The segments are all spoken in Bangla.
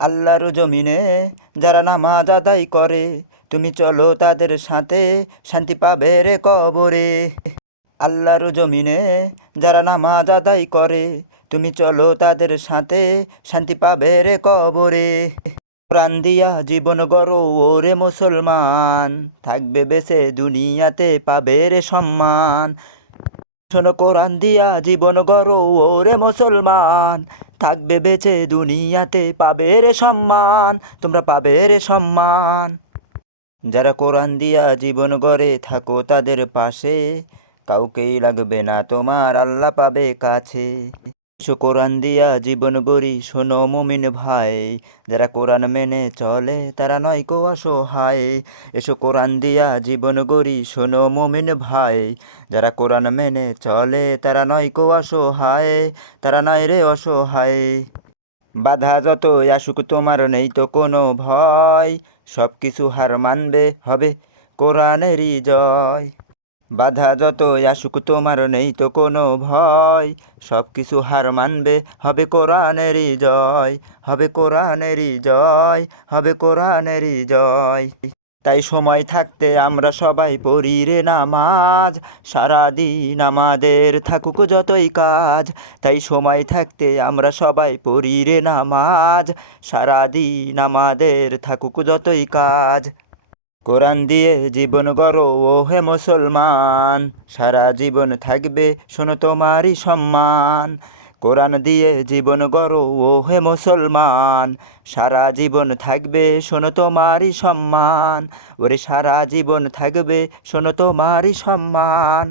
আল্লাহর জমিনে যারা নামাজ আদায় করে, তুমি চলো তাদের সাথে, শান্তি পাবে রে কবরে। আল্লাহর জমিনে যারা নামাজ আদায় করে, তুমি চলো তাদের সাথে, শান্তি পাবে রে কবরে। প্রাণ দিয়া জীবন গড়ো ওরে মুসলমান, থাকবে বেঁচে দুনিয়াতে পাবে রে সম্মান। শোনো কোরআন দিয়া জীবন গড়ো ওরে মুসলমান, থাকবে বেঁচে দুনিয়াতে পাবে রে সম্মান, তোমরা পাবে রে সম্মান। যারা কোরআন দিয়া জীবন গড়ে থাকো তাদের পাশে, কাউকেই লাগবে না তোমার, আল্লাহ পাবে কাছে। এসো কোরআন দিয়া জীবন গড়ি শোনো মুমিন ভাই, যারা কোরআন মেনে চলে তারা নয় কো অসহায়। এসো কোরআন দিয়া জীবন গড়ি শোনো মুমিন ভাই, যারা কোরআন মেনে চলে তারা নয় কো অসহায়, তারা নয় রে অসহায়। বাধা যতই আসুক তোমার নেই তো কোনো ভয়, সব কিছু হার মানবে হবে কোরআনেরই জয়। বাধা যতই আসুক তোমার নেই তো কোনো ভয়, সব কিছু হার মানবে হবে কোরআনেরই জয়, হবে কোরআনেরই জয়, হবে কোরআনেরই জয়। তাই সময় থাকতে আমরা সবাই পড়ি রে নামাজ, সারাদিন আমাদের থাকুক যতই কাজ। তাই সময় থাকতে আমরা সবাই পড়ি রে নামাজ, সারাদিন আমাদের থাকুক যতই কাজ। কোরআন দিয়ে জীবন গড়ো ও হে মুসলমান, সারা জীবন থাকবে শোনো তোমারই সম্মান। কোরআন দিয়ে জীবন গড়ো ও হে মুসলমান, সারা জীবন থাকবে শোনো তোমারই সম্মান। ওরে সারা জীবন থাকবে শোনো তোমারই সম্মান।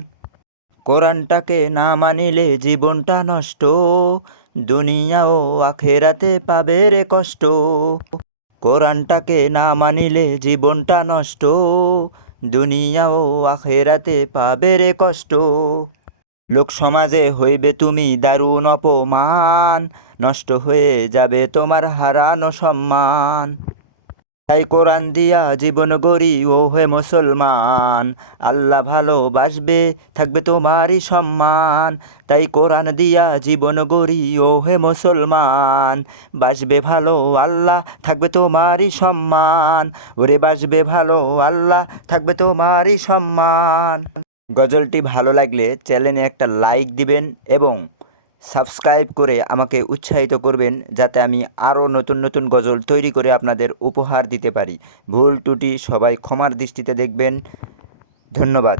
কোরআনটাকে না মানিলে জীবনটা নষ্ট, দুনিয়া ও আখেরাতে পাবে রে কষ্ট। কোরআনটাকে না মানিলে জীবনটা নষ্ট, দুনিয়া ও আখেরাতে পাবে রে কষ্ট। লোক সমাজে হইবে তুমি দারুণ অপমান, নষ্ট হয়ে যাবে তোমার হারানো সম্মান। তাই কোরআন দিয়া জীবন গড়ি ও হে মুসলমান, আল্লাহ ভালোবাসবে থাকবে তোমারই সম্মান। তাই কোরআন দিয়া জীবন গড়ি ও হে মুসলমান, বাসবে ভালো আল্লাহ থাকবে তোমারই সম্মান। ওরে বাসবে ভালো আল্লাহ থাকবে তোমারই সম্মান। গজলটি ভালো লাগলে চ্যানেলে একটা লাইক দিবেন এবং সাবস্ক্রাইব করে আমাকে উৎসাহিত করবেন, যাতে আমি আরও নতুন নতুন গজল তৈরি করে আপনাদের উপহার দিতে পারি। ভুল ত্রুটি সবাই ক্ষমার দৃষ্টিতে দেখবেন। ধন্যবাদ।